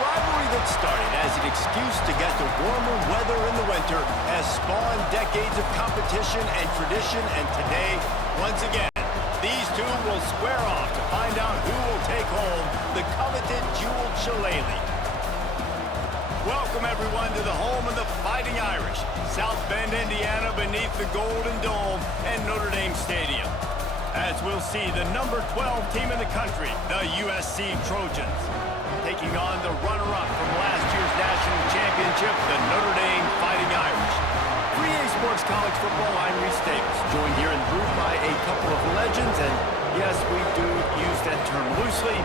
rivalry that started as an excuse to get to warmer weather in the winter has spawned decades of competition and tradition, and today, once again, these two will square off to find out who will take home the coveted jeweled shillelagh. Welcome, everyone, to the home of the Fighting Irish, South Bend, Indiana, beneath the Golden Dome and Notre Dame Stadium. As we'll see, the number 12 team in the country, the USC Trojans, taking on the runner-up from last year's national championship, the Notre Dame Fighting Irish. 3A Sports College Football, I'm Reese Davis, joined here in the booth by a couple of legends, and yes, we do use that term loosely.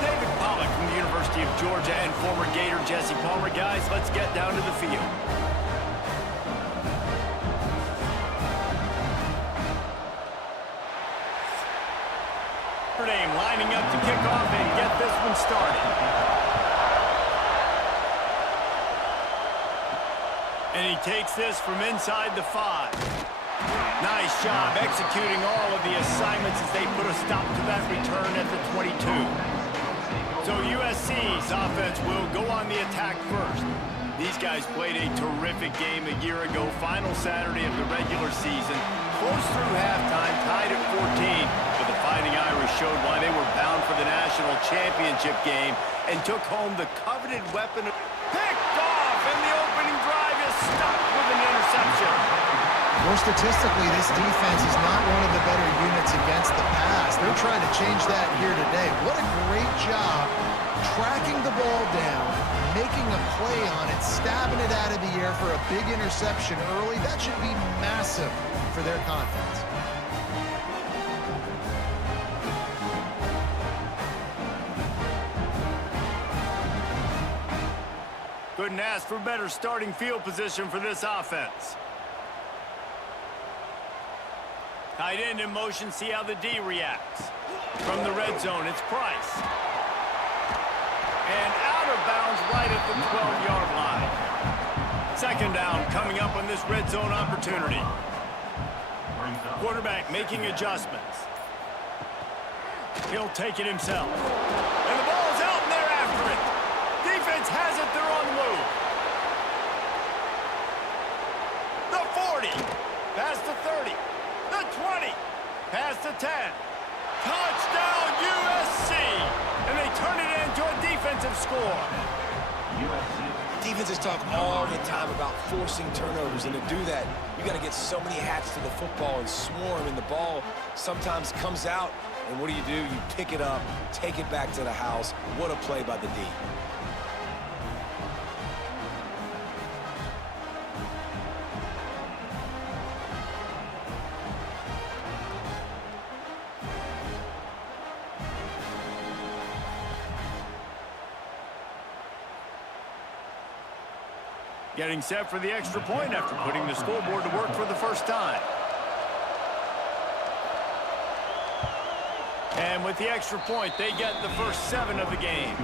David Pollack from the University of Georgia and former Gator Jesse Palmer. Guys, let's get down to the field. Notre Dame lining up to kick off and get this one started. And he takes this from inside the 5. Nice job executing all of the assignments as they put a stop to that return at the 22. So USC's offense will go on the attack first. These guys played a terrific game a year ago, final Saturday of the regular season. Close through halftime, tied at 14, but the Fighting Irish showed why they were bound for the national championship game and took home the coveted weapon. Picked off, and the opening drive is stopped with an interception. More statistically, this defense is not one of the better units against the pass. They're trying to change that here today. What a great job tracking the ball down, making a play on it, stabbing it out of the air for a big interception early. That should be massive for their confidence. Couldn't ask for better starting field position for this offense. Tight end in motion, see how the D reacts. From the red zone, it's Price. And out of bounds right at the 12-yard line. Second down coming up on this red zone opportunity. Quarterback making adjustments. He'll take it himself. And the ball's out and they're after it. Defense has it, they're on the move. The 40, past the 30. The 20, past the 10. Touchdown, USC! And they turn it into a defensive score. Defenses talk all the time about forcing turnovers, and to do that, you got to get so many hats to the football and swarm, and the ball sometimes comes out, and what do? You pick it up, take it back to the house. What a play by the D. Getting set for the extra point after putting the scoreboard to work for the first time. And with the extra point, they get the first 7 of the game.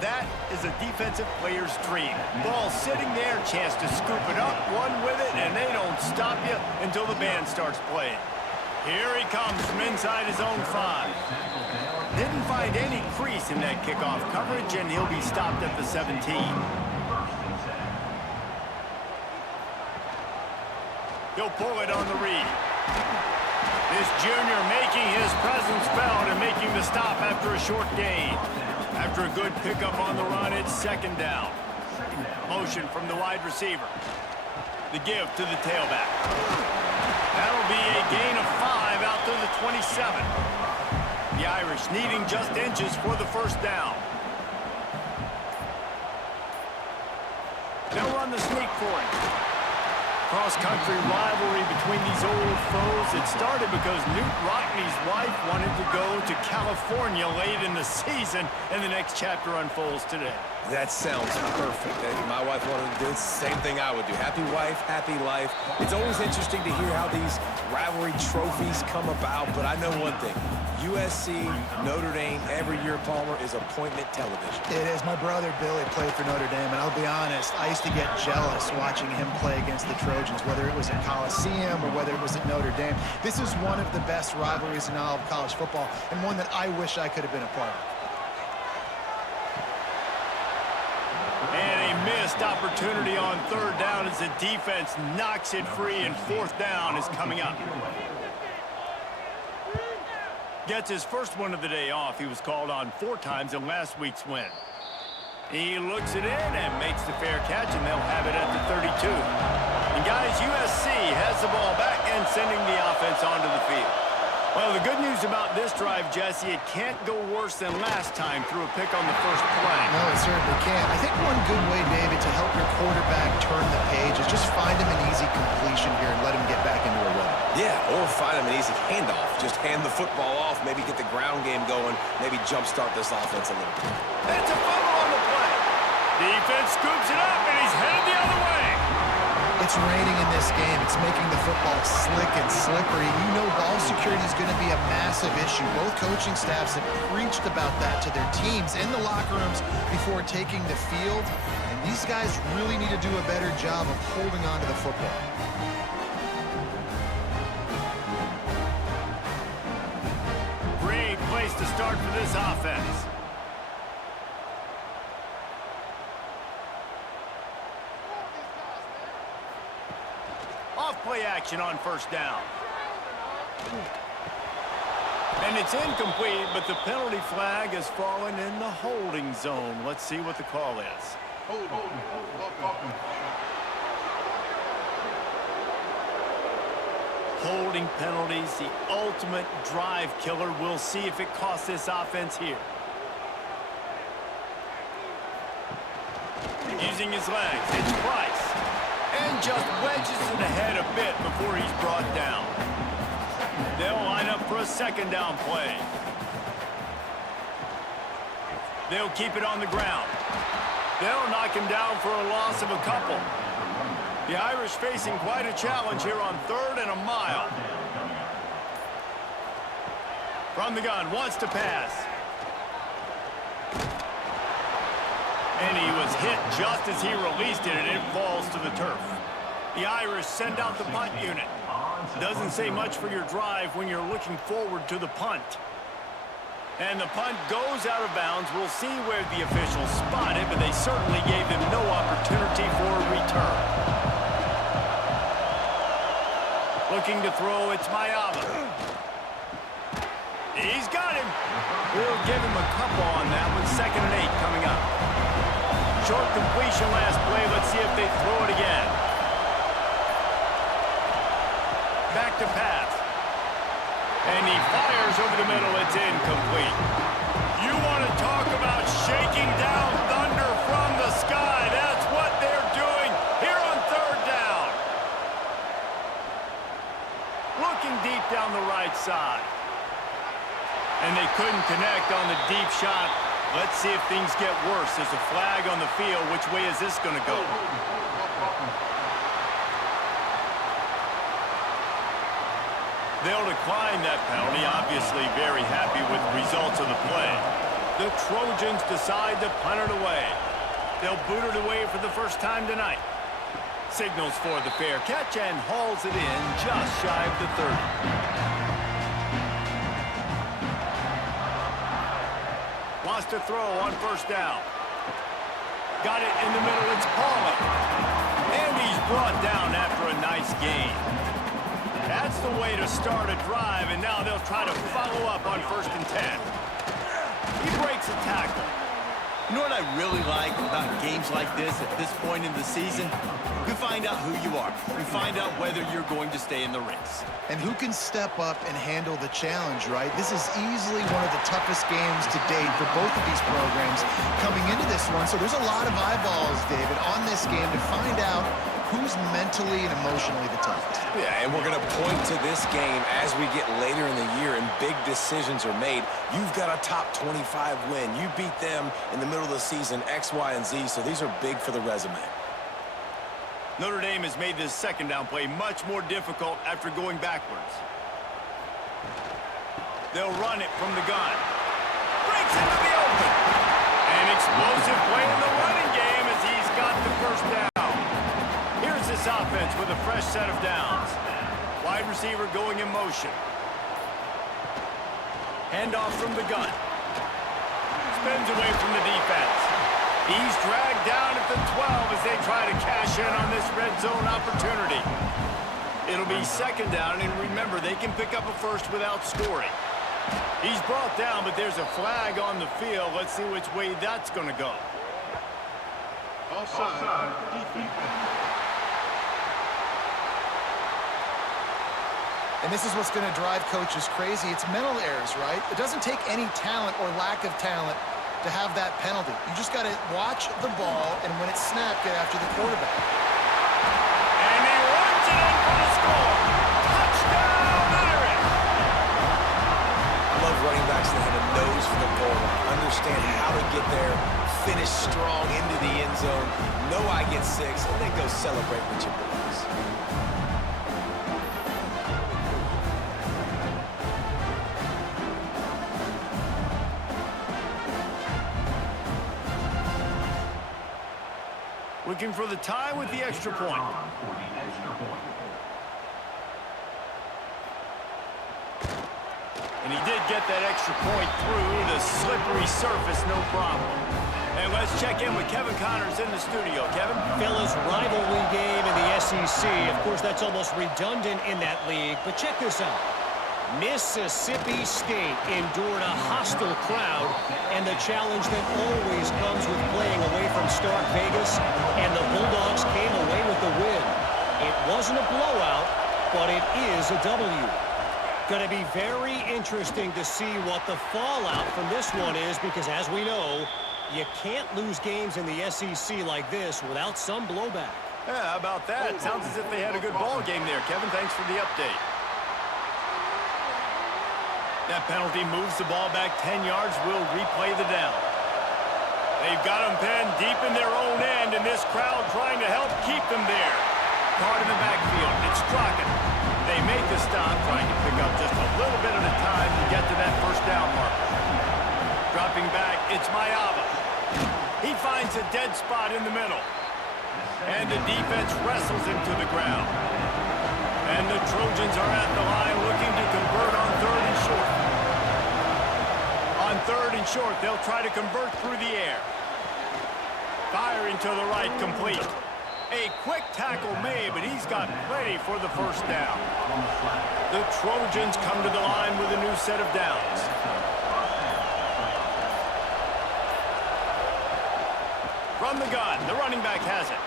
That is a defensive player's dream. Ball sitting there, chance to scoop it up, run with it, and they don't stop you until the band starts playing. Here he comes from inside his own 5. Didn't find any crease in that kickoff coverage, and he'll be stopped at the 17. He'll pull it on the read. This junior making his presence felt and making the stop after a short gain. After a good pickup on the run, it's second down. Motion from the wide receiver. The give to the tailback. That'll be a gain of 5 out to the 27. The Irish needing just inches for the first down. They'll run the sneak for it. Cross-country rivalry between these old foes. It started because Newt Rockney's wife wanted to go to California late in the season, and the next chapter unfolds today. That sounds perfect. If my wife wanted to do the same thing I would do. Happy wife, happy life. It's always interesting to hear how these rivalry trophies come about, but I know one thing. USC, Notre Dame, every year, Palmer, is appointment television. It is. My brother Billy played for Notre Dame, and I'll be honest, I used to get jealous watching him play against the Trojans, whether it was at Coliseum or whether it was at Notre Dame. This is one of the best rivalries in all of college football, and one that I wish I could have been a part of. missed opportunity on third down as the defense knocks it free, and fourth down is coming up. Gets his first one of the day off. He was called on 4 times in last week's win. He looks it in and makes the fair catch, and they'll have it at the 32. And guys, USC has the ball back and sending the offense onto the field. Well, the good news about this drive, Jesse, it can't go worse than last time through a pick on the first play. No, it certainly can't. I think one good way, David, to help your quarterback turn the page is just find him an easy completion here and let him get back into a rhythm. Yeah, or find him an easy handoff. Just hand the football off, maybe get the ground game going, maybe jumpstart this offense a little bit. That's a fumble on the play. Defense scoops it up, and he's headed the other way. It's raining in this game. It's making the football slick and slippery. You know ball security is going to be a massive issue. Both coaching staffs have preached about that to their teams in the locker rooms before taking the field. And these guys really need to do a better job of holding on to the football. Great place to start for this offense. Off-play action on first down. And it's incomplete, but the penalty flag has fallen in the holding zone. Let's see what the call is. Holding penalties, the ultimate drive killer. We'll see if it costs this offense here. Using his legs, it's Price. And just wedges it ahead a bit before he's brought down. They'll line up for a second down play. They'll keep it on the ground. They'll knock him down for a loss of a couple. The Irish facing quite a challenge here on 3rd and a mile. From the gun, wants to pass. And he was hit just as he released it, and it falls to the turf. The Irish send out the punt unit. Doesn't say much for your drive when you're looking forward to the punt. And the punt goes out of bounds. We'll see where the officials spot it, but they certainly gave him no opportunity for a return. Looking to throw, it's Mayava. He's got him. We'll give him a couple on that one. 2nd and 8 coming up. Short completion last play. Let's see if they throw it again. Back to pass. And he fires over the middle. It's incomplete. You want to talk about shaking down thunder from the sky. That's what they're doing here on 3rd down. Looking deep down the right side. And they couldn't connect on the deep shot. Let's see if things get worse. There's a flag on the field. Which way is this going to go? They'll decline that penalty. Obviously very happy with the results of the play. The Trojans decide to punt it away. They'll boot it away for the first time tonight. Signals for the fair catch and hauls it in just shy of the 30. Wants to throw on first down. Got it in the middle, it's Pauley. And he's brought down after a nice gain. That's the way to start a drive, and now they'll try to follow up on 1st and 10. He breaks a tackle. You know what I really like about games like this at this point in the season? You find out who you are. You find out whether you're going to stay in the race. And who can step up and handle the challenge, right? This is easily one of the toughest games to date for both of these programs coming into this one. So there's a lot of eyeballs, David, on this game to find out who's mentally and emotionally the toughest. Yeah, and we're going to point to this game as we get later in the year and big decisions are made. You've got a top 25 win. You beat them in the middle of the season, X, Y, and Z, so these are big for the resume. Notre Dame has made this 2nd down play much more difficult after going backwards. They'll run it from the gun. Breaks into the open. An explosive play in the running game as he's got the first down. Here's this offense with a fresh set of downs. Wide receiver going in motion. Handoff from the gun. Spins away from the defense. He's dragged down at the 12 as they try to cash in on this red zone opportunity. It'll be second down, and remember, they can pick up a first without scoring. He's brought down, but there's a flag on the field. Let's see which way that's going to go. Offside, defense. And this is what's going to drive coaches crazy. It's mental errors, right? It doesn't take any talent or lack of talent to have that penalty. You just got to watch the ball, and when it's snapped, get after the quarterback. And he runs it in for the score. Touchdown, Notre! I love running backs that have a nose for the goal line, understand how to get there, finish strong into the end zone, know I get 6, and then go celebrate with your boys. Looking for the tie with the extra point. And he did get that extra point through the slippery surface, no problem. And let's check in with Kevin Connors in the studio. Kevin? Fellas, rivalry game in the SEC. Of course, that's almost redundant in that league. But check this out. Mississippi State endured a hostile crowd and the challenge that always comes with playing away from Stark Vegas, and the Bulldogs came away with the win. It wasn't a blowout, but it is a W. Going to be very interesting to see what the fallout from this one is, because as we know, you can't lose games in the SEC like this without some blowback. Yeah, how about that? Sounds as if they had a good ball game there, Kevin. Thanks for the update. That penalty moves the ball back 10 yards. We'll replay the down. They've got them pinned deep in their own end, and this crowd trying to help keep them there. Card in the backfield. It's Trojans. They make the stop, trying to pick up just a little bit at a time to get to that first down marker. Dropping back, it's Mayava. He finds a dead spot in the middle. And the defense wrestles him to the ground. And the Trojans are at the line looking to convert on 3rd and short. On 3rd and short, they'll try to convert through the air. Firing to the right, complete. A quick tackle made, but he's got plenty for the first down. The Trojans come to the line with a new set of downs. From the gun, the running back has it.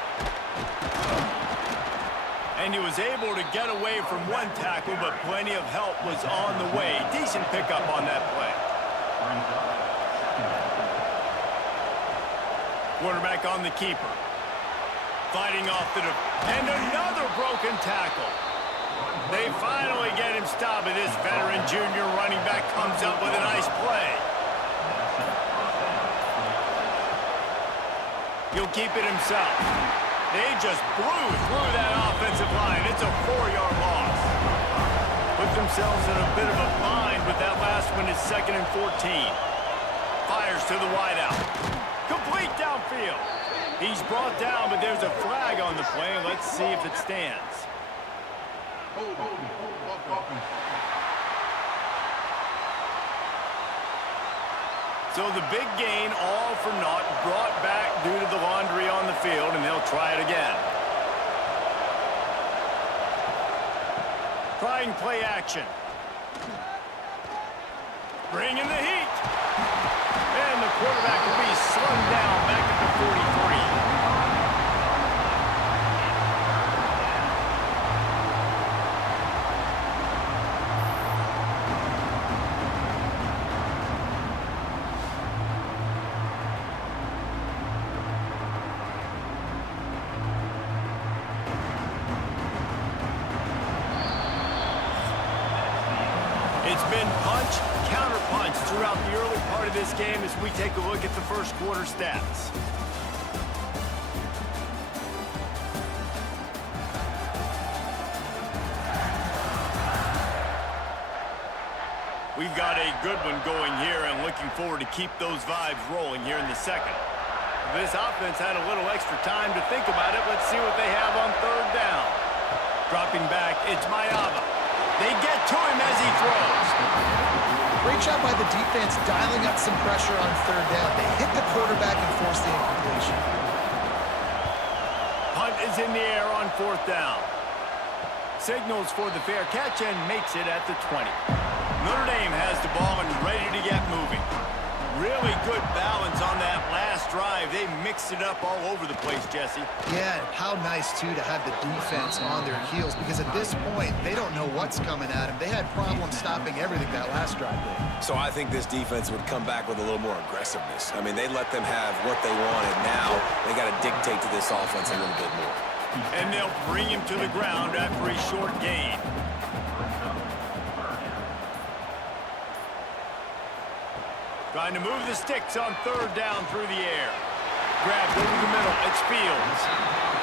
And he was able to get away from one tackle, but plenty of help was on the way. Decent pickup on that play. Quarterback on the keeper. Fighting off the and another broken tackle. They finally get him stopped, and this veteran junior running back comes up with a nice play. He'll keep it himself. They just blew through that offensive line. It's a 4-yard loss. Put themselves in a bit of a bind, but that last one is 2nd and 14. Fires to the wideout. Complete downfield. He's brought down, but there's a flag on the play. Let's see if it stands. So the big gain, all for naught, brought back due to the laundry on the field, and they'll try it again. Trying play action. Bring in the heat. And the quarterback will be slung down back at the 43. It's been punch, counter-punch throughout the early part of this game as we take a look at the first quarter stats. We've got a good one going here and looking forward to keep those vibes rolling here in the second. This offense had a little extra time to think about it. Let's see what they have on 3rd down. Dropping back, it's Mayava. They get to him as he throws. Great job by the defense dialing up some pressure on 3rd down. They hit the quarterback and forced the incompletion. is in the air on 4th down. Signals for the fair catch and makes it at the 20. Notre Dame has the ball and ready to get moving. Really good balance on that last drive. They mixed it up all over the place, Jesse. Yeah, how nice, too, to have the defense on their heels, because at this point, they don't know what's coming at them. They had problems stopping everything that last drive did. So I think this defense would come back with a little more aggressiveness. I mean, they let them have what they wanted. Now they got to dictate to this offense a little bit more. And they'll bring him to the ground after a short gain. Trying to move the sticks on 3rd down through the air. Grabbed over the middle. It's Fields.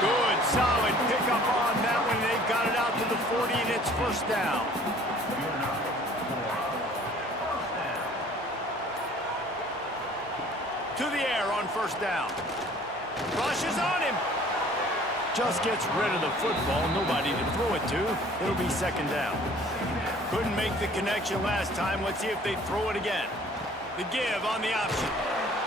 Good, solid pickup on that one. They got it out to the 40, and it's 1st down. To the air on 1st down. Rushes on him. Just gets rid of the football. Nobody to throw it to. It'll be 2nd down. Couldn't make the connection last time. Let's see if they throw it again. The give on the option.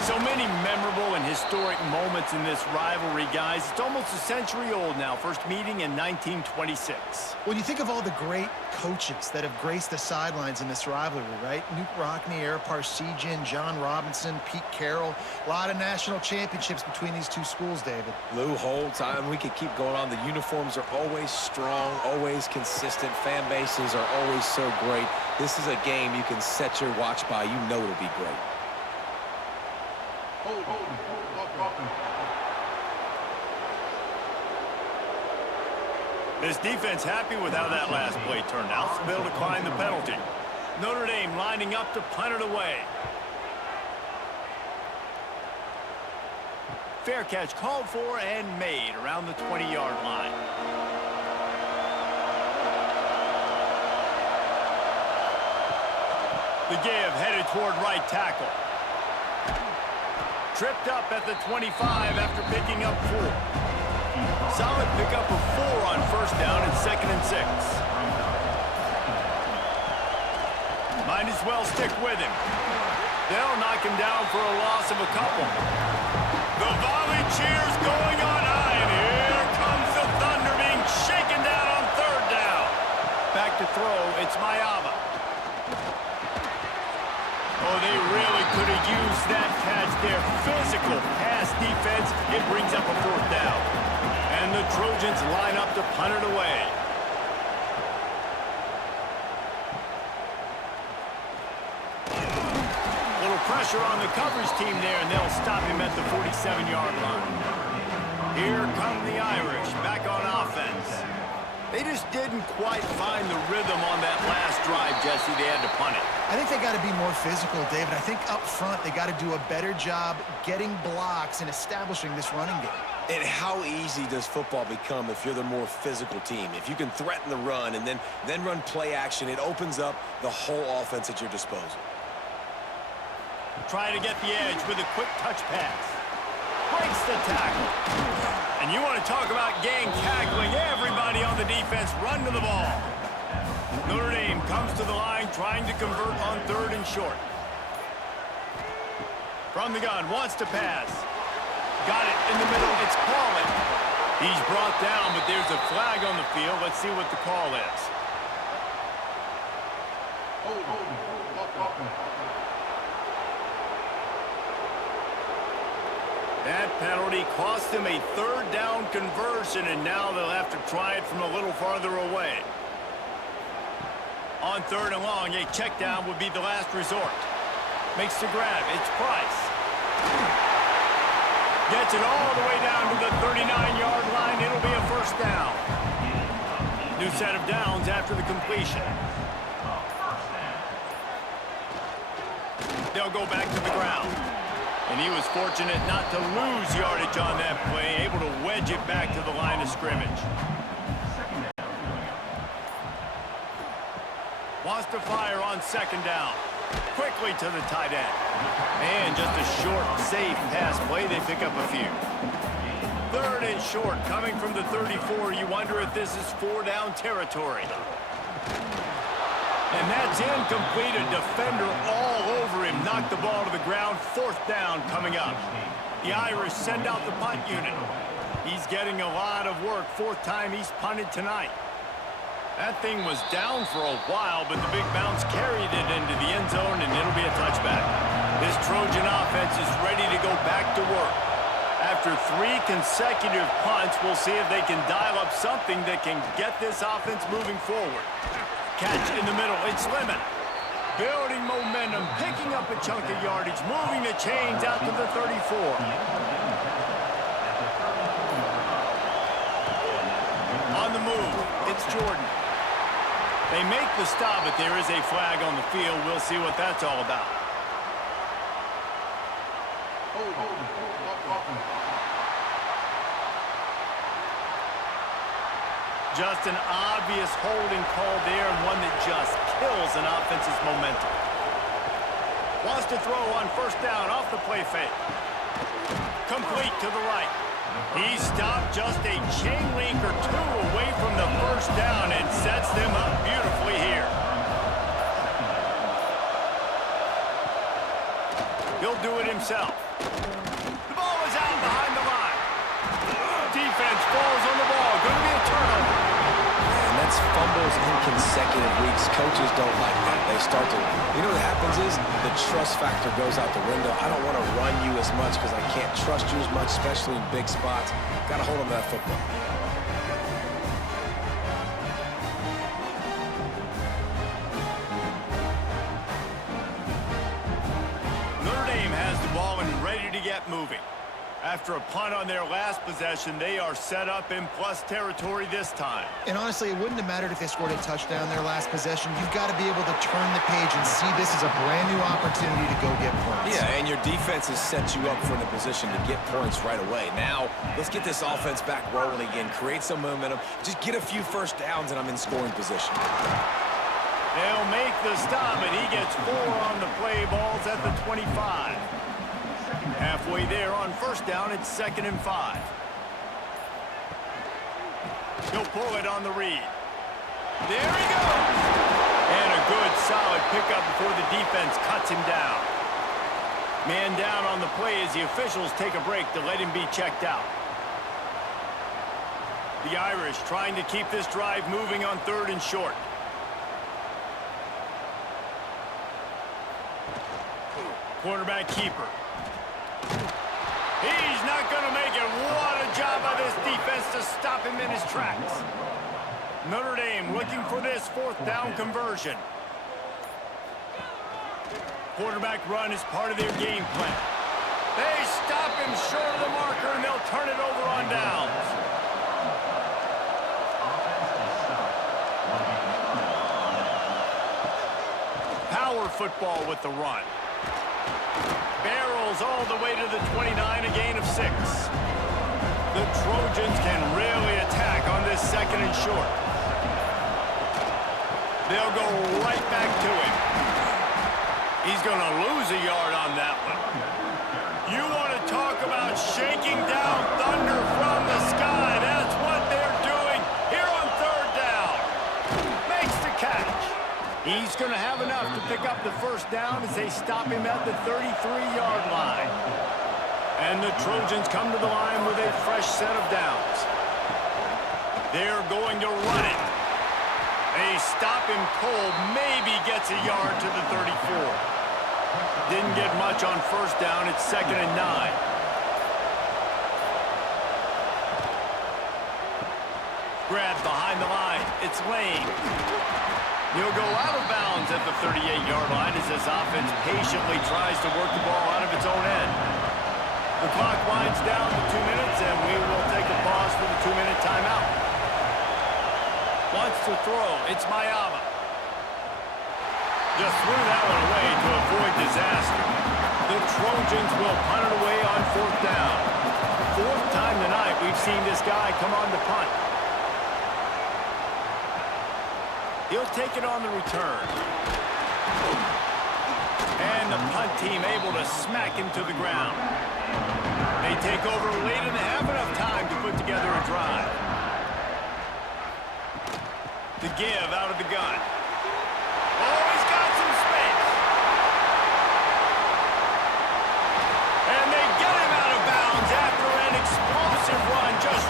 So many memorable and historic moments in this rivalry, guys. It's almost a century old now. First meeting in 1926. When you think of all the great coaches that have graced the sidelines in this rivalry, right? Newt Rockne, Ara Parseghian, John Robinson, Pete Carroll. A lot of national championships between these two schools, David. Lou Holtz, we could keep going on. The uniforms are always strong, always consistent. Fan bases are always so great. This is a game you can set your watch by. You know it'll be great. This defense happy with how that last play turned out, so they'll decline the penalty. Notre Dame lining up to punt it away. Fair catch called for and made around the 20-yard line. The give headed toward right tackle. Tripped up at the 25 after picking up 4. Solid pickup of 4 on 1st down and 2nd and 6. Might as well stick with him. They'll knock him down for a loss of a couple. The volley cheers going on high, and here comes the Thunder being shaken down on 3rd down. Back to throw, it's Mayava. Oh, they really could have used that catch there. Physical pass defense. It brings up a 4th down. And the Trojans line up to punt it away. Little pressure on the coverage team there, and they'll stop him at the 47-yard line. Here come the Irish back on offense. They just didn't quite find the rhythm on that last drive, Jesse. They had to punt it. I think they got to be more physical, David. I think up front they got to do a better job getting blocks and establishing this running game. And how easy does football become if you're the more physical team? If you can threaten the run and then run play action, it opens up the whole offense at your disposal. Trying to get the edge with a quick touch pass. Breaks the tackle. And you want to talk about gang tackling. Everybody on the defense run to the ball. Notre Dame comes to the line trying to convert on 3rd and short. From the gun, wants to pass. Got it in the middle, it's Paulin. He's brought down, but there's a flag on the field. Let's see what the call is. That penalty cost them a 3rd down conversion, and now they'll have to try it from a little farther away. On 3rd and long, a check down would be the last resort. Makes the grab, it's Price. Gets it all the way down to the 39-yard line. It'll be a 1st down. New set of downs after the completion. They'll go back to the ground. And he was fortunate not to lose yardage on that play, able to wedge it back to the line of scrimmage. Wants to fire on 2nd down. Quickly to the tight end. And just a short, safe pass play. They pick up a few. 3rd and short, coming from the 34. You wonder if this is 4-down territory. And that's incomplete. A defender all over him. Knocked the ball to the ground. 4th down coming up. The Irish send out the punt unit. He's getting a lot of work. Fourth time he's punted tonight. That thing was down for a while, but the big bounce carried it into the end zone, and it'll be a touchback. This Trojan offense is ready to go back to work. After 3 consecutive punts, we'll see if they can dial up something that can get this offense moving forward. Catch in the middle. It's Lemon. Building momentum, picking up a chunk of yardage, moving the chains out to the 34. On the move, it's Jordan. They make the stop, but there is a flag on the field. We'll see what that's all about. Just an obvious holding call there, and one that just kills an offense's momentum. Wants to throw on first down off the play fake. Complete to the right. He stopped just a chain link or 2 away from the first down and sets them up beautifully here. He'll do it himself. The ball is out behind the line. Defense falls on the ball. Going to be a turnover. And that's fumbles in consecutive weeks. Coaches don't like that. They start to, you know what happens is the trust factor goes out the window. I don't want to run you as much because I can't trust you as much, especially in big spots. Got to hold on to that football. Notre Dame has the ball and ready to get moving. After a punt on their last possession, they are set up in plus territory this time. And honestly, it wouldn't have mattered if they scored a touchdown their last possession. You've got to be able to turn the page and see this as a brand new opportunity to go get points. Yeah, and your defense has set you up for the position to get points right away. Now, let's get this offense back rolling again, create some momentum, just get a few first downs, and I'm in scoring position. They'll make the stop, and he gets 4 on the play. Balls at the 25. Halfway there on first down, it's 2nd and 5. He'll pull it on the read. There he goes! And a good, solid pickup before the defense cuts him down. Man down on the play as the officials take a break to let him be checked out. The Irish trying to keep this drive moving on 3rd and short. Quarterback keeper. He's not going to make it. What a job by this defense to stop him in his tracks. Notre Dame looking for this 4th down conversion. Quarterback run is part of their game plan. They stop him short of the marker, and they'll turn it over on downs. Power football with the run. Barrels all the way to the 29, a gain of 6. The Trojans can really attack on this 2nd and short. They'll go right back to him. He's going to lose a yard on that one. You want to talk about shaking down thunder from the sky. That's what they're doing here on 3rd down. Makes the catch. He's going to have enough to pick up the first down as they stop him at the 33-yard line. And the Trojans come to the line with a fresh set of downs. They're going to run it. They stop him cold, maybe gets a yard to the 34. Didn't get much on first down. It's 2nd and 9. Grab behind the line. It's Lane. He'll go out of bounds at the 38-yard line as this offense patiently tries to work the ball out of its own end. The clock winds down to 2 minutes, and we will take a pause for the 2-minute timeout. Wants to throw. It's Mayava. Just threw that one away to avoid disaster. The Trojans will punt it away on 4th down. 4th time tonight we've seen this guy come on to punt. He'll take it on the return. And the punt team able to smack him to the ground. They take over late and have enough time to put together a drive. The give out of the gun. Oh, he's got some space. And they get him out of bounds after an explosive run just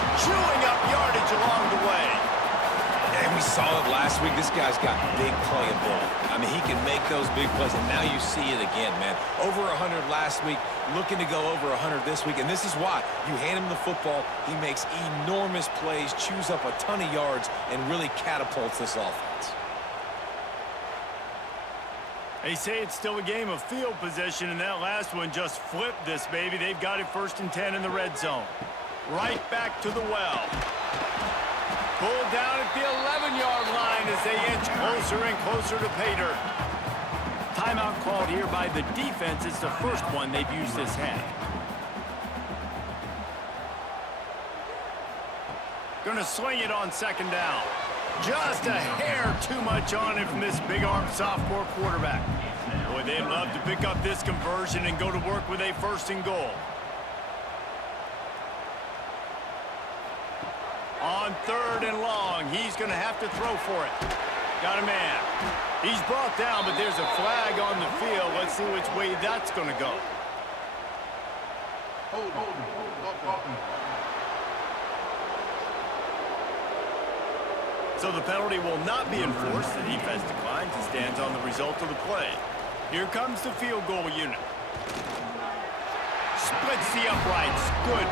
last week, this guy's got big play ability. I mean, he can make those big plays, and now you see it again, man. Over 100 last week, looking to go over 100 this week, and this is why. You hand him the football, he makes enormous plays, chews up a ton of yards, and really catapults this offense. They say it's still a game of field position, and that last one just flipped this baby. They've got it 1st and 10 in the red zone. Right back to the well. Pulled down at the 11-yard line as they inch closer and closer to pay dirt. Timeout called here by the defense. It's the first one they've used this half. Gonna swing it on 2nd down. Just a hair too much on it from this big-armed sophomore quarterback. Boy, they'd love to pick up this conversion and go to work with a 1st and goal. On 3rd and long, he's going to have to throw for it. Got a man. He's brought down, but there's a flag on the field. Let's see which way that's going to go. So the penalty will not be enforced. The defense declines and stands on the result of the play. Here comes the field goal unit. Splits the uprights. Good.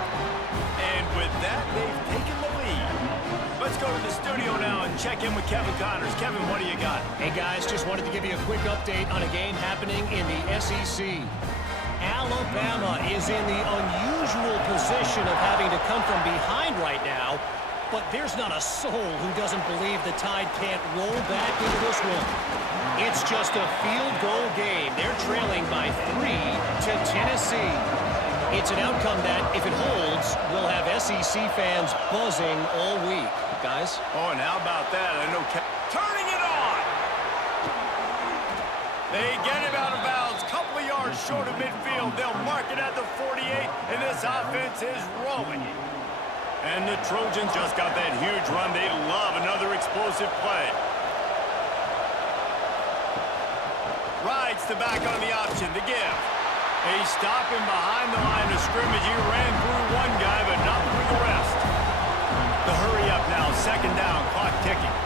And with that, they've taken the lead. Let's go to the studio now and check in with Kevin Connors. Kevin, what do you got? Hey, guys, just wanted to give you a quick update on a game happening in the SEC. Alabama is in the unusual position of having to come from behind right now, but there's not a soul who doesn't believe the Tide can't roll back into this one. It's just a field goal game. They're trailing by 3 to Tennessee. It's an outcome that, if it holds, will have SEC fans buzzing all week. Guys? Oh, and how about that? I know turning it on! They get him out of bounds. Couple of yards short of midfield. They'll mark it at the 48, and this offense is rolling. And the Trojans just got that huge run. They love another explosive play. Rides the back on the option. The give. He's stopping behind the line of scrimmage. He ran through one guy, but not through the rest. The hurry up now. 2nd down. Clock ticking.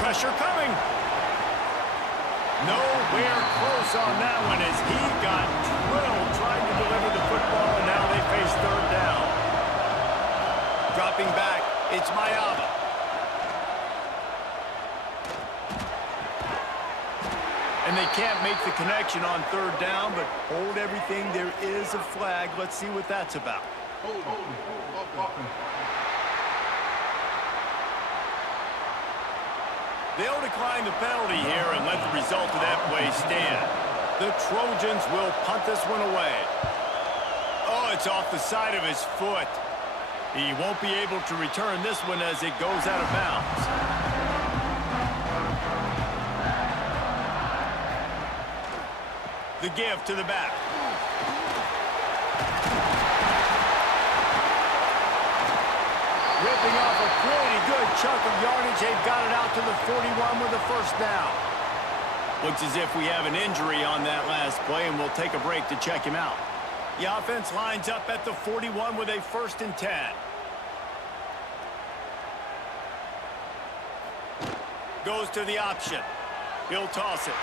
Pressure coming. Nowhere close on that one as he got drilled trying to deliver the football, and now they face 3rd down. Dropping back, it's Mayaba. And they can't make the connection on 3rd down, but hold everything. There is a flag. Let's see what that's about. They'll decline the penalty here and let the result of that play stand. The Trojans will punt this one away. Oh, it's off the side of his foot. He won't be able to return this one as it goes out of bounds. The give to the back. Ripping off a pretty good chunk of yardage. They've got it out to the 41 with a 1st down. Looks as if we have an injury on that last play, and we'll take a break to check him out. The offense lines up at the 41 with a 1st and 10. Goes to the option. He'll toss it.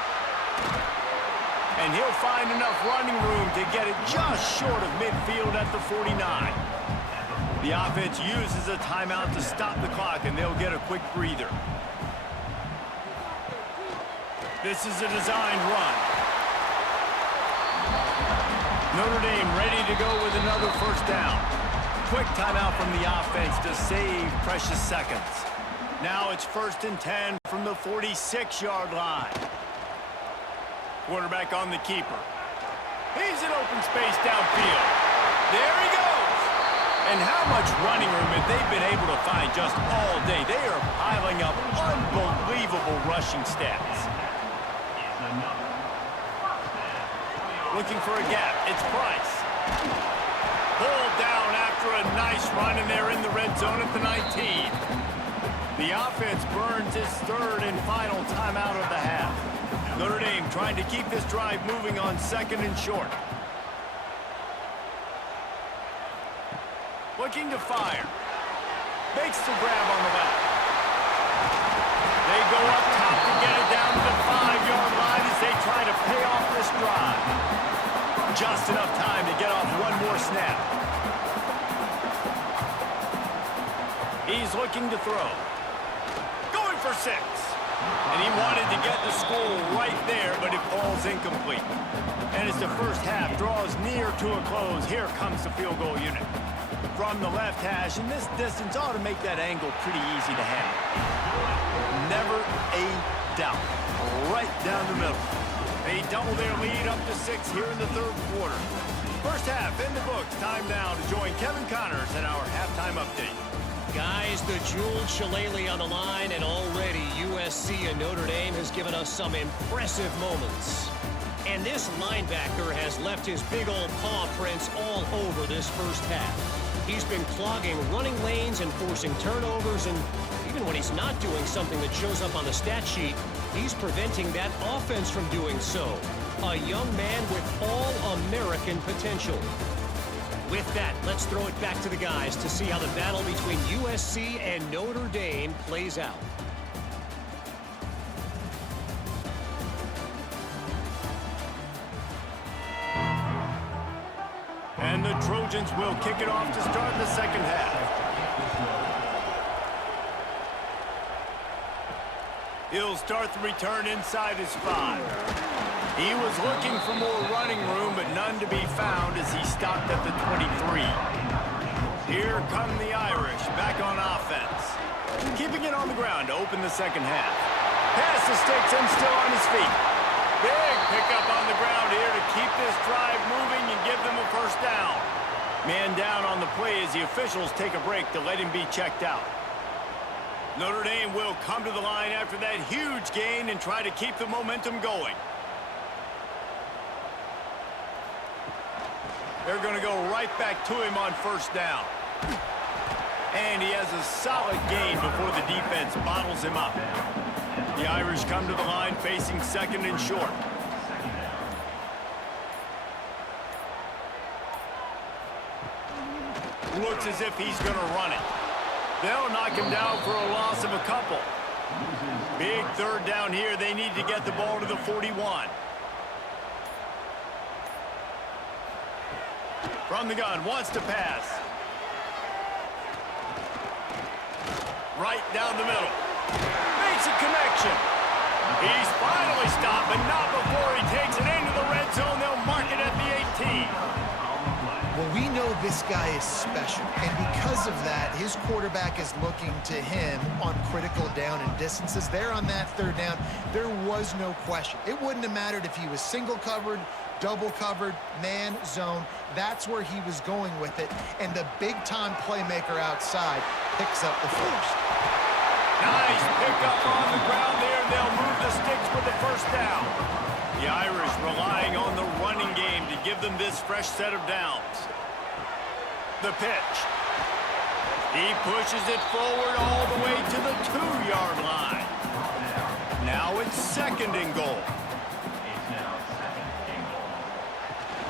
And he'll find enough running room to get it just short of midfield at the 49. The offense uses a timeout to stop the clock, and they'll get a quick breather. This is a designed run. Notre Dame ready to go with another 1st down. Quick timeout from the offense to save precious seconds. Now it's 1st and 10 from the 46-yard line. Quarterback on the keeper. He's in open space downfield. There he goes. And how much running room have they been able to find just all day? They are piling up unbelievable rushing stats. Looking for a gap. It's Price. Pulled down after a nice run, and they're in the red zone at the 19. The offense burns its 3rd and final timeout of the half. Notre Dame trying to keep this drive moving on 2nd and short. Looking to fire. Makes the grab on the left. They go up top to get it down to the 5-yard line as they try to pay off this drive. Just enough time to get off one more snap. He's looking to throw. Going for 6. And he wanted to get the score right there, but it falls incomplete. And as the first half draws near to a close, here comes the field goal unit. From the left hash, and this distance ought to make that angle pretty easy to handle. Never a doubt. Right down the middle. They double their lead up to 6 here in the third quarter. First half in the books. Time now to join Kevin Connors in our halftime update. Guys, the jeweled shillelagh on the line, and already USC and Notre Dame has given us some impressive moments. And this linebacker has left his big old paw prints all over this first half. He's been clogging running lanes and forcing turnovers, and even when he's not doing something that shows up on the stat sheet, he's preventing that offense from doing so. A young man with all-American potential. With that, let's throw it back to the guys to see how the battle between USC and Notre Dame plays out. And the Trojans will kick it off to start the second half. He'll start the return inside his 5. He was looking for more running room, but none to be found as he stopped at the 23. Here come the Irish back on offense. Keeping it on the ground to open the second half. Pass the sticks and still on his feet. Big pickup on the ground here to keep this drive moving and give them a first down. Man down on the play as the officials take a break to let him be checked out. Notre Dame will come to the line after that huge gain and try to keep the momentum going. They're going to go right back to him on first down. And he has a solid gain before the defense bottles him up. The Irish come to the line facing second and short. Looks as if he's going to run it. They'll knock him down for a loss of a couple. Big third down here. They need to get the ball to the 41. From the gun, wants to pass. Right down the middle. Makes a connection. He's finally stopped, but not before he takes it into the red zone. They'll mark it at the 18. Well, we know this guy is special, and because of that, his quarterback is looking to him on critical down and distances. There on that third down, there was no question. It wouldn't have mattered if he was single covered, double covered, man, zone. That's where he was going with it, and the big-time playmaker outside picks up the first. Nice pickup on the ground there, and they'll move the sticks with the first down. The Irish relying on the running game to give them this fresh set of downs. The pitch. He pushes it forward all the way to the 2-yard line. Now it's second and goal.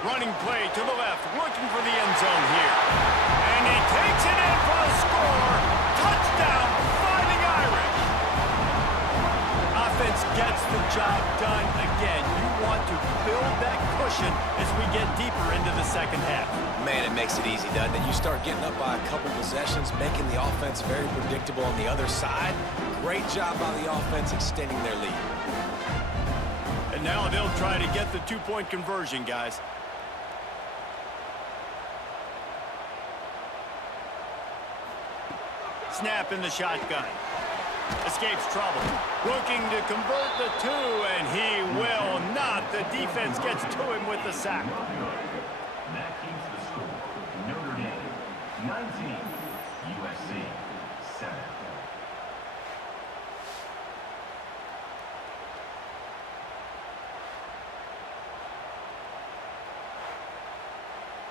Running play to the left, looking for the end zone here. And he takes it in for a score. Touchdown, Fighting Irish. Offense gets the job done again. You want to build that cushion as we get deeper into the second half. Man, it makes it easy, doesn't it? You start getting up by a couple possessions, making the offense very predictable on the other side. Great job by the offense extending their lead. And now they'll try to get the 2-point conversion, guys. Snap in the shotgun. Escapes trouble. Looking to convert the 2, and he will not. The defense gets to him with the sack. That keeps the score. Notre Dame, 19. USC, 7.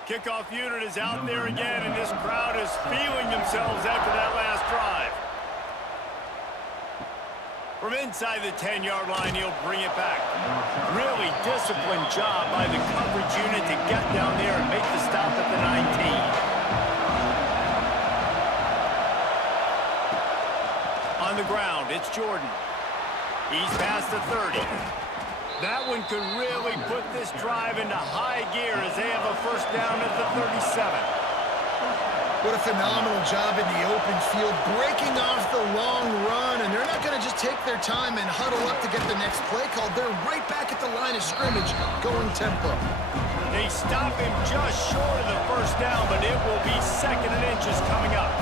Kickoff unit is out there again, and this crowd is feeling themselves after that last drive. From inside the 10-yard line, he'll bring it back. Really disciplined job by the coverage unit to get down there and make the stop at the 19. On the ground, it's Jordan. He's past the 30. That one could really put this drive into high gear as they have a first down at the 37. What a phenomenal job in the open field, breaking off the long run, and they're not going to just take their time and huddle up to get the next play called. They're right back at the line of scrimmage, going tempo. They stop him just short of the first down, but it will be 2nd and inches coming up.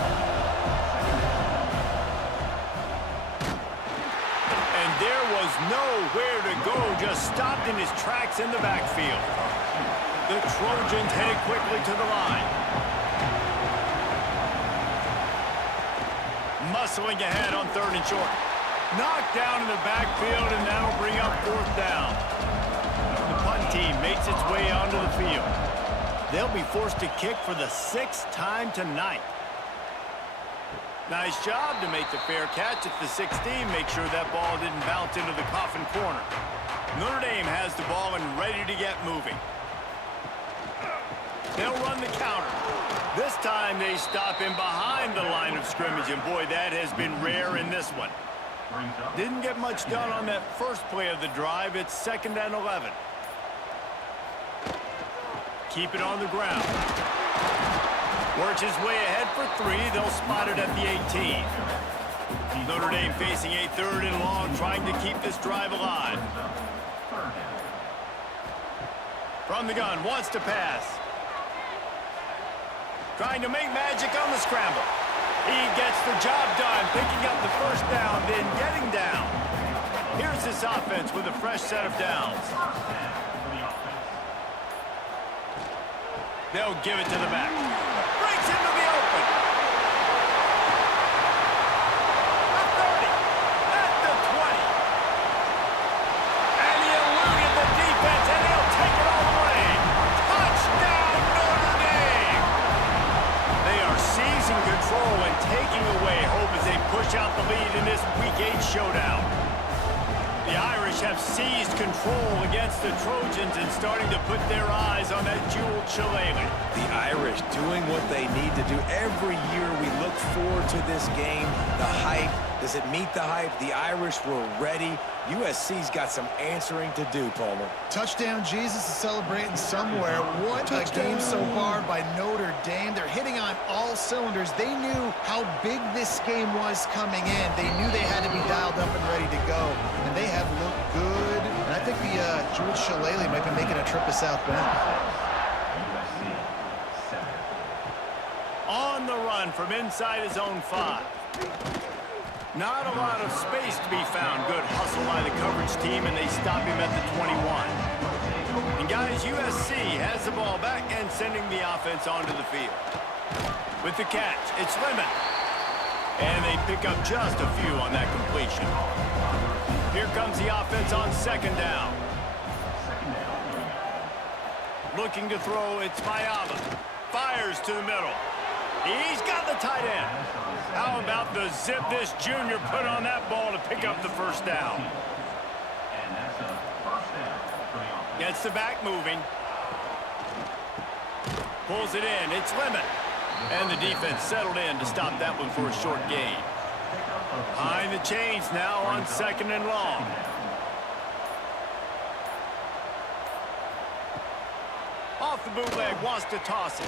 And there was nowhere to go, just stopped in his tracks in the backfield. The Trojans headed quickly to the line. Muscling ahead on 3rd and short. Knocked down in the backfield, and that'll bring up 4th down. The punt team makes its way onto the field. They'll be forced to kick for the 6th time tonight. Nice job to make the fair catch at the 16. Make sure that ball didn't bounce into the coffin corner. Notre Dame has the ball and ready to get moving. They'll run the counter. This time they stop him behind the line of scrimmage, and boy, that has been rare in this one. Didn't get much done on that first play of the drive. It's 2nd and 11. Keep it on the ground. Works his way ahead for 3. They'll spot it at the 18. Notre Dame facing a 3rd and long, trying to keep this drive alive. From the gun, wants to pass. Trying to make magic on the scramble. He gets the job done, picking up the first down, then getting down. Here's this offense with a fresh set of downs. They'll give it to the back. Breaks into the open. At 30. At the 20. And he eluded the defense, and he'll take it all the way. Touchdown, Notre Dame! They are seizing control and taking away hope as they push out the lead in this Week 8 showdown. The Irish have seized control against the Trojans and starting to put their eyes on that jeweled shillelagh. The Irish doing what they need to do. Every year we look forward to this game. The hype, does it meet the hype? The Irish were ready. USC's got some answering to do, Palmer. Touchdown Jesus is celebrating somewhere. What a game so far by Notre Dame. They're hitting on all cylinders. They knew how big this game was coming in. They knew they had to be dialed up and ready to go. And they have looked good. And I think the Jewel Shillelagh might be making a trip to South Bend. On the run from inside his own 5. Not a lot of space to be found. Good hustle by the coverage team, and they stop him at the 21. And guys, USC has the ball back and sending the offense onto the field. With the catch, it's Lemon. And they pick up just a few on that completion. Here comes the offense on 2nd down. Looking to throw, it's Mayava. Fires to the middle. He's got the tight end. How about the zip this junior put on that ball to pick up the first down? Gets the back moving. Pulls it in. It's Lemon. And the defense settled in to stop that one for a short gain. Behind the chains now on 2nd and long. Off the bootleg, wants to toss it.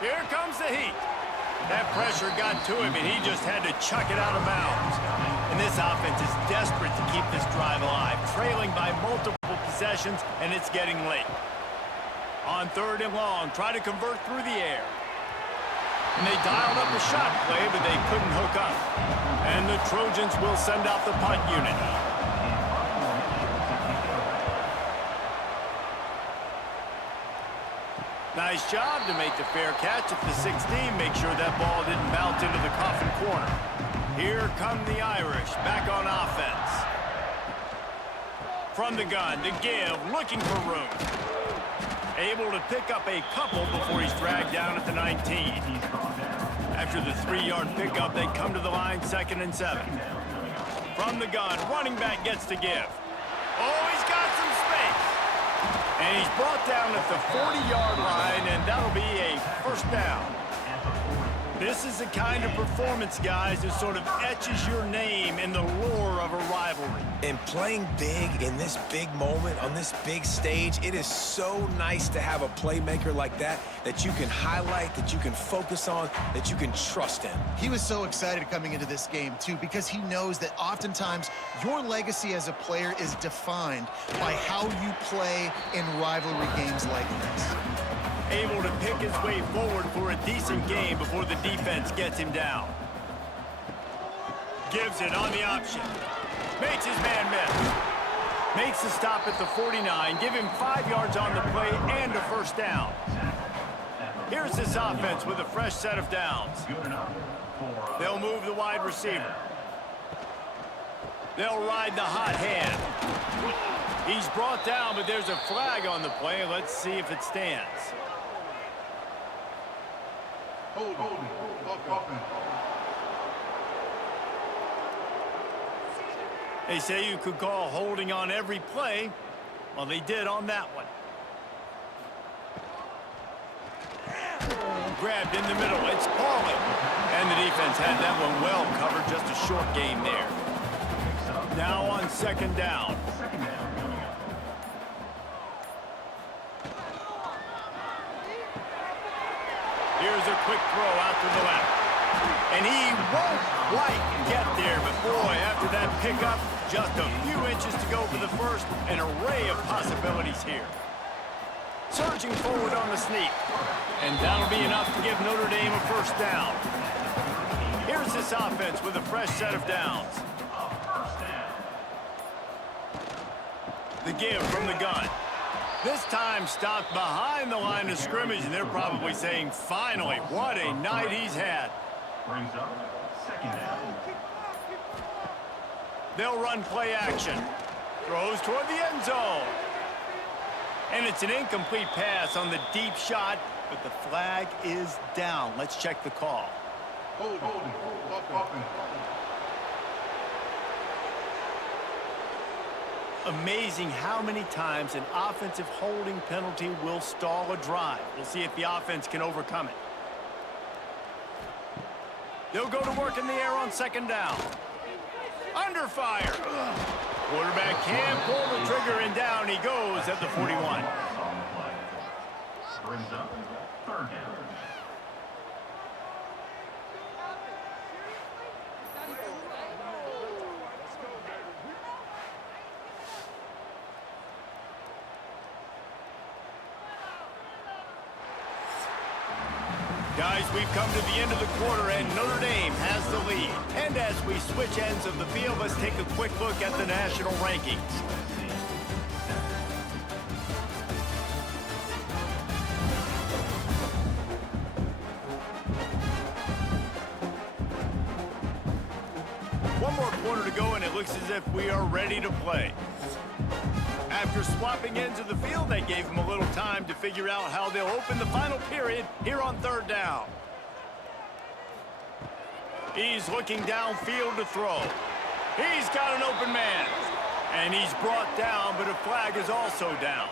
Here comes the heat. That pressure got to him, and he just had to chuck it out of bounds. And this offense is desperate to keep this drive alive, trailing by multiple possessions, and it's getting late. On 3rd and long, try to convert through the air. And they dialed up a shot play, but they couldn't hook up. And the Trojans will send out the punt unit. Nice job to make the fair catch at the 16. Make sure that ball didn't bounce into the coffin corner. Here come the Irish back on offense. From the gun to give, looking for room. Able to pick up a couple before he's dragged down at the 19. After the 3-yard pickup, they come to the line 2nd and 7. From the gun, running back gets to give. Oh, he's got some space. And he's brought down at the 40-yard line, and that'll be a first down. This is the kind of performance, guys, that sort of etches your name in the lore of a rivalry. And playing big in this big moment, on this big stage, it is so nice to have a playmaker like that that you can highlight, that you can focus on, that you can trust in. He was so excited coming into this game, too, because he knows that oftentimes your legacy as a player is defined by how you play in rivalry games like this. Able to pick his way forward for a decent game before the defense gets him down. Gives it on the option. Makes his man miss. Makes the stop at the 49. Give him 5 yards on the play and a first down. Here's this offense with a fresh set of downs. They'll move the wide receiver. They'll ride the hot hand. He's brought down, but there's a flag on the play. Let's see if it stands. They say you could call holding on every play. Well, they did on that one. Grabbed in the middle. It's Pauling. And the defense had that one well covered. Just a short game there. Now on second down. Here's a quick throw out to the left. And he won't quite get there, but boy, after that pickup, just a few inches to go for the first. An array of possibilities here. Surging forward on the sneak. And that'll be enough to give Notre Dame a first down. Here's this offense with a fresh set of downs. The give from the gun. This time stopped behind the line of scrimmage, and they're probably saying, finally, what a night he's had. Brings up second down. They'll run play action. Throws toward the end zone. And it's an incomplete pass on the deep shot, but the flag is down. Let's check the call. Amazing how many times an offensive holding penalty will stall a drive. We'll see if the offense can overcome it. They'll go to work in the air on second down. Under fire. Quarterback can pull the trigger, and down he goes at the 41. Brings up third down. Guys, we've come to the end of the quarter, and Notre Dame has the lead. And as we switch ends of the field, let's take a quick look at the national rankings. One more quarter to go, and it looks as if we are ready to play. After swapping ends of the field, they gave him a little time to figure out how they'll open the final period here on third down. He's looking downfield to throw. He's got an open man. And he's brought down, but a flag is also down.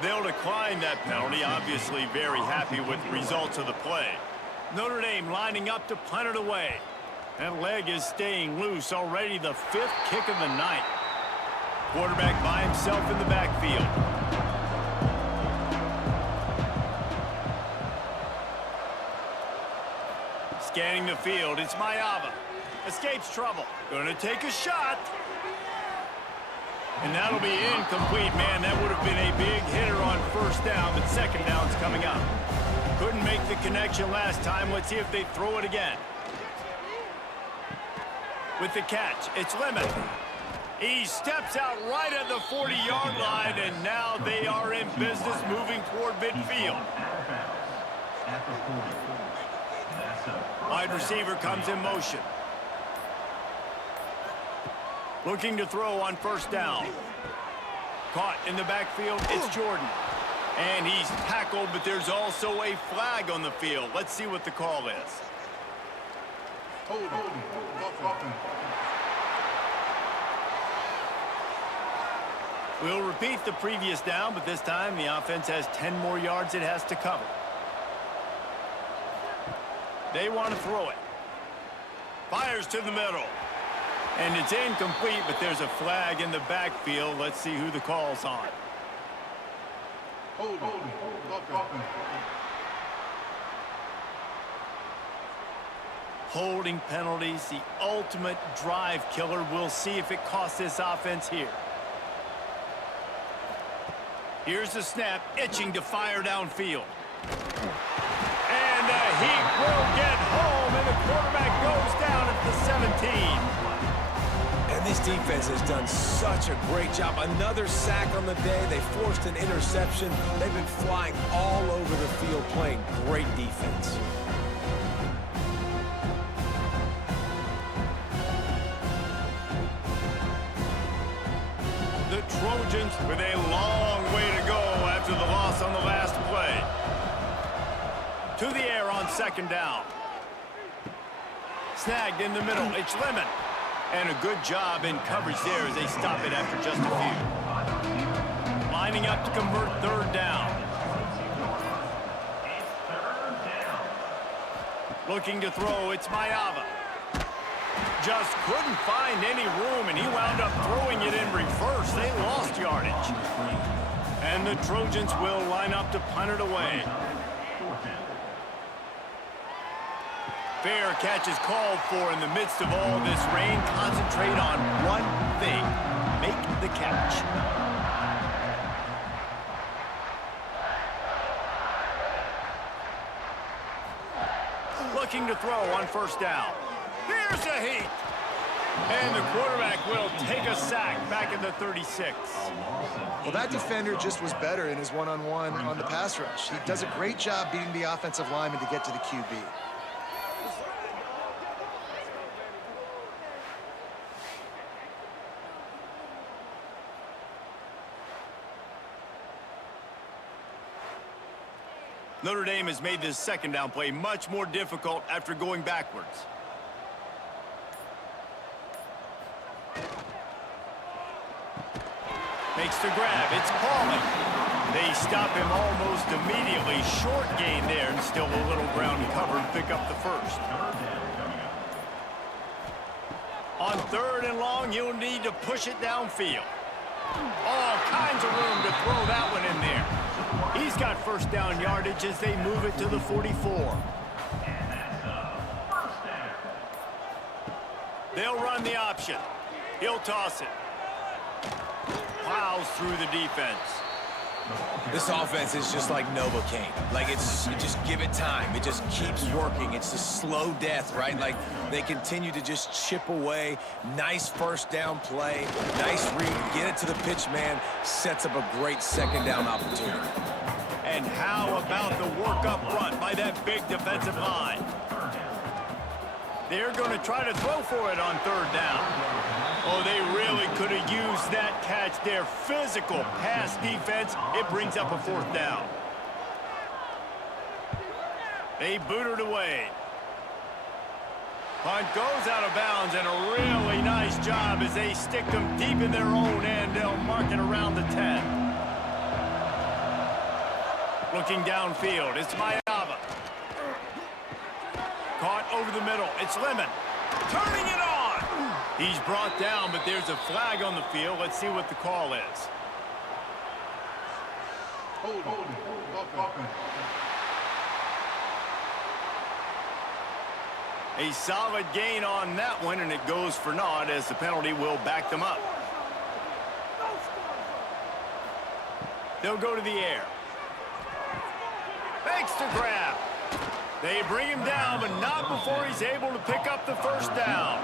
They'll decline that penalty, obviously very happy with the results of the play. Notre Dame lining up to punt it away. That leg is staying loose, already the 5th kick of the night. Quarterback by himself in the backfield. Scanning the field, it's Mayava. Escapes trouble. Going to take a shot. And that'll be incomplete. Man, that would have been a big hitter on first down, but second down's coming up. Couldn't make the connection last time. Let's see if they throw it again. With the catch, it's Lemon. He steps out right at the 40-yard line, and now they are in business moving toward midfield. Wide receiver comes in motion. Looking to throw on first down. Caught in the backfield, it's Jordan. And he's tackled, but there's also a flag on the field. Let's see what the call is. We'll repeat the previous down, but this time the offense has 10 more yards it has to cover. They want to throw it. Fires to the middle. And it's incomplete, but there's a flag in the backfield. Let's see who the call's on. Holding penalties, the ultimate drive killer. We'll see if it costs this offense here. Here's the snap, itching to fire downfield. And he will get home, and the quarterback goes down at the 17. And this defense has done such a great job. Another sack on the day. They forced an interception. They've been flying all over the field playing great defense. The Trojans with a long way to go after the loss on the last play. To the air on second down. Snagged in the middle. It's Lemon. And a good job in coverage there as they stop it after just a few. Lining up to convert third down. Looking to throw. It's Mayava. Just couldn't find any room, and he wound up throwing it in reverse. They lost yardage. And the Trojans will line up to punt it away. Fair catch is called for in the midst of all this rain. Concentrate on one thing. Make the catch. Looking to throw on first down. Here's a heat. And the quarterback will take a sack back at the 36. Well, that defender just was better in his one-on-one on the pass rush. He does a great job beating the offensive lineman to get to the QB. Notre Dame has made this second down play much more difficult after going backwards. Makes the grab. It's calling. They stop him almost immediately. Short gain there, and still a little ground covered. Pick up the first. On third and long, you'll need to push it downfield. All kinds of room to throw that one in there. He's got first down yardage as they move it to the 44. They'll run the option. He'll toss it. Plows through the defense. This offense is just like Novocaine. Like, you just give it time. It just keeps working. It's a slow death, right? Like, they continue to just chip away. Nice first down play. Nice read. Get it to the pitch man. Sets up a great second down opportunity. And how about the work up front by that big defensive line? They're going to try to throw for it on third down. Oh, they really could have used that catch there. Physical pass defense. It brings up a fourth down. They boot it away. Punt goes out of bounds, and a really nice job as they stick them deep in their own end. They'll mark it around the 10. Looking downfield, it's Mayava. Caught over the middle, it's Lemon. Turning it on! He's brought down, but there's a flag on the field. Let's see what the call is. A solid gain on that one, and it goes for naught as the penalty will back them up. They'll go to the air. Makes the grab. They bring him down, but not before he's able to pick up the first down.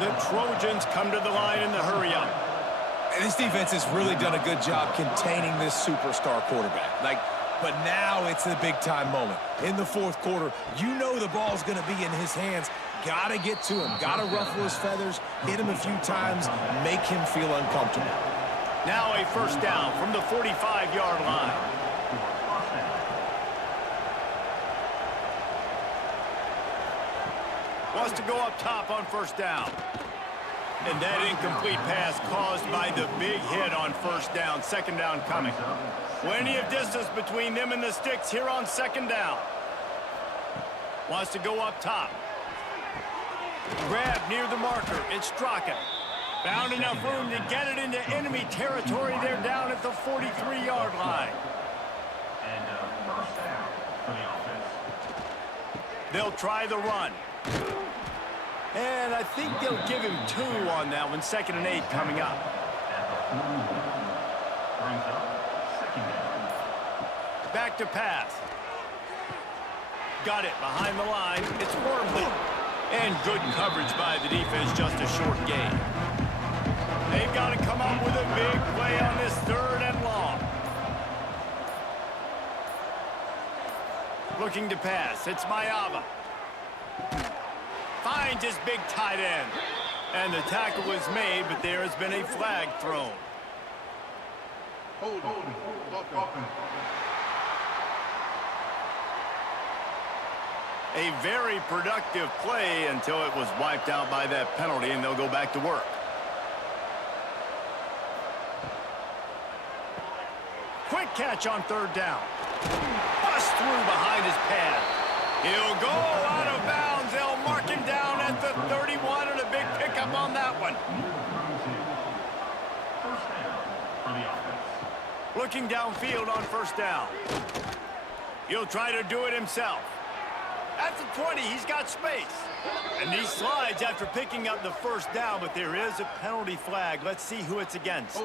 The Trojans come to the line in the hurry-up. And this defense has really done a good job containing this superstar quarterback. But now it's the big-time moment. In the fourth quarter, you know the ball's going to be in his hands. Got to get to him. Got to ruffle his feathers, hit him a few times, make him feel uncomfortable. Now a first down from the 45-yard line. Wants to go up top on first down. And that incomplete pass caused by the big hit on first down. Second down coming. Plenty of distance between them and the sticks here on second down. Wants to go up top. Grab near the marker. It's Straka. Found enough room to get it into enemy territory. They're down at the 43-yard line. And first down for the offense. They'll try the run. And I think they'll give him 2 on that one. 2nd and 8 coming up. At the 41. Brings up second down. Back to pass. Got it behind the line. It's Wormley. And good coverage by the defense, just a short gain. They've got to come up with a big play on this 3rd and long. Looking to pass. It's Mayava. Finds his big tight end. And the tackle is made, but there has been a flag thrown. Hold. A very productive play until it was wiped out by that penalty, and they'll go back to work. Quick catch on 3rd down. Bust through behind his pad. He'll go out of bounds. They'll mark him down at the 31, and a big pickup on that one. First down for the offense. Looking downfield on 1st down. He'll try to do it himself. At the 20, he's got space. And he slides after picking up the 1st down, but there is a penalty flag. Let's see who it's against.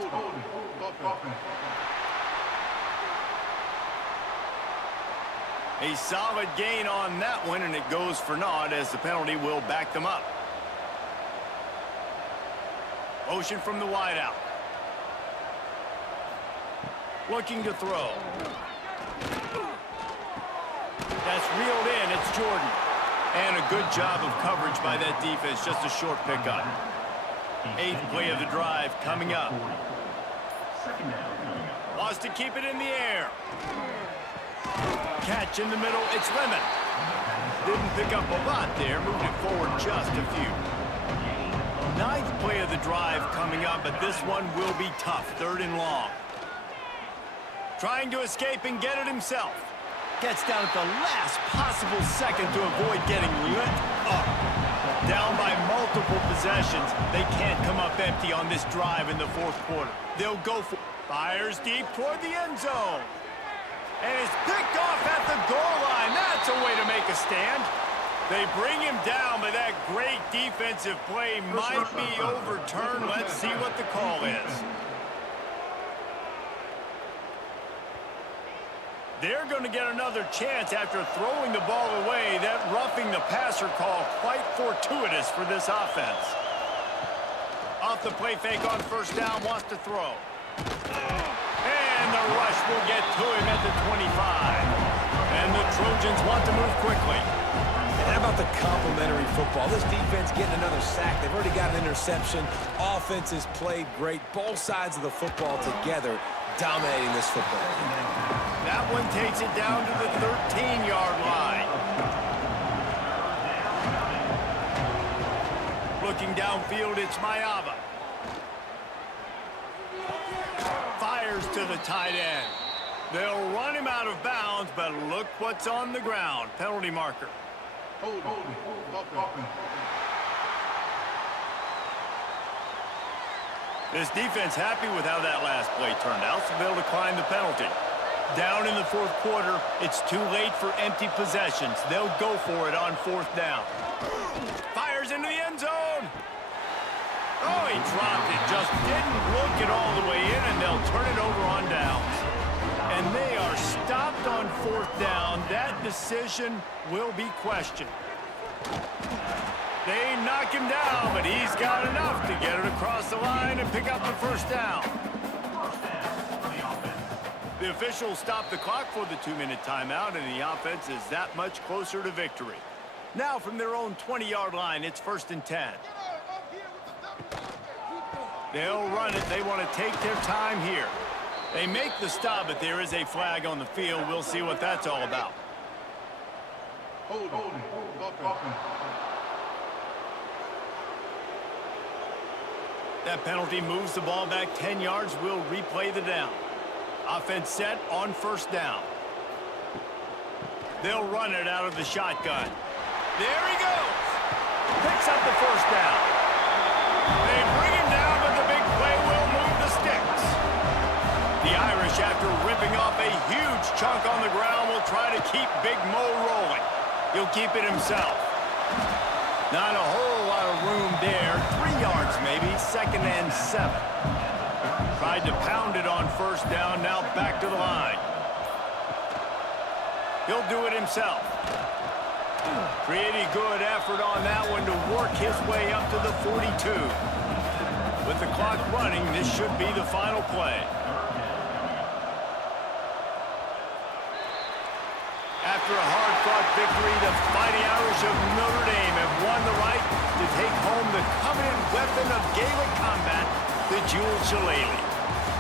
A solid gain on that one, and it goes for naught as the penalty will back them up. Motion from the wideout. Looking to throw. That's reeled in. It's Jordan. And a good job of coverage by that defense. Just a short pickup. 8th play of the drive coming up. Second down coming up. Wants to keep it in the air. Catch in the middle. It's Lemon. Didn't pick up a lot there. Moved it forward just a few. 9th play of the drive coming up, but this one will be tough. 3rd and long. Trying to escape and get it himself. Gets down at the last possible second to avoid getting lit up. Down by multiple possessions. They can't come up empty on this drive in the 4th quarter. They'll go for fires deep toward the end zone. And it's picked off at the goal line. That's a way to make a stand. They bring him down, but that great defensive play might be overturned. Let's see what the call is. They're going to get another chance after throwing the ball away. That roughing the passer call quite fortuitous for this offense. Off the play fake on 1st down, wants to throw. And the rush will get to him at the 25. And the Trojans want to move quickly. And how about the complimentary football? This defense getting another sack. They've already got an interception. Offense has played great. Both sides of the football together dominating this football. That one takes it down to the 13-yard line. Looking downfield, it's Mayava. Fires to the tight end. They'll run him out of bounds, but look what's on the ground. Penalty marker. This defense happy with how that last play turned out, so they'll decline the penalty. Down in the 4th quarter, it's too late for empty possessions. They'll go for it on 4th down. Fires into the end zone. Oh, he dropped it. Just didn't look it all the way in, and they'll turn it over on downs. And they are stopped on 4th down. That decision will be questioned. They knock him down, but he's got enough to get it across the line and pick up the 1st down. The officials stop the clock for the 2-minute timeout, and the offense is that much closer to victory. Now from their own 20-yard line, it's 1st and 10. They'll run it. They want to take their time here. They make the stop, but there is a flag on the field. We'll see what that's all about. That penalty moves the ball back 10 yards. We'll replay the down. Offense set on first down. They'll run it out of the shotgun. There he goes. Picks up the first down. They bring him down, but the big play will move the sticks. The Irish, after ripping off a huge chunk on the ground, will try to keep Big Mo rolling. He'll keep it himself. Not a whole lot of room there. 3 yards maybe, 2nd and 7. Tried to pound it on first down, now back to the line. He'll do it himself. Pretty good effort on that one to work his way up to the 42. With the clock running, this should be the final play. After a hard-fought victory, the Fighting Irish of Notre Dame have won the right to take home the coveted weapon of Gaelic combat, the jeweled shillelagh.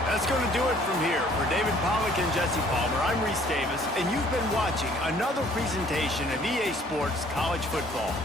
That's going to do it from here. For David Pollack and Jesse Palmer, I'm Reese Davis, and you've been watching another presentation of EA Sports College Football.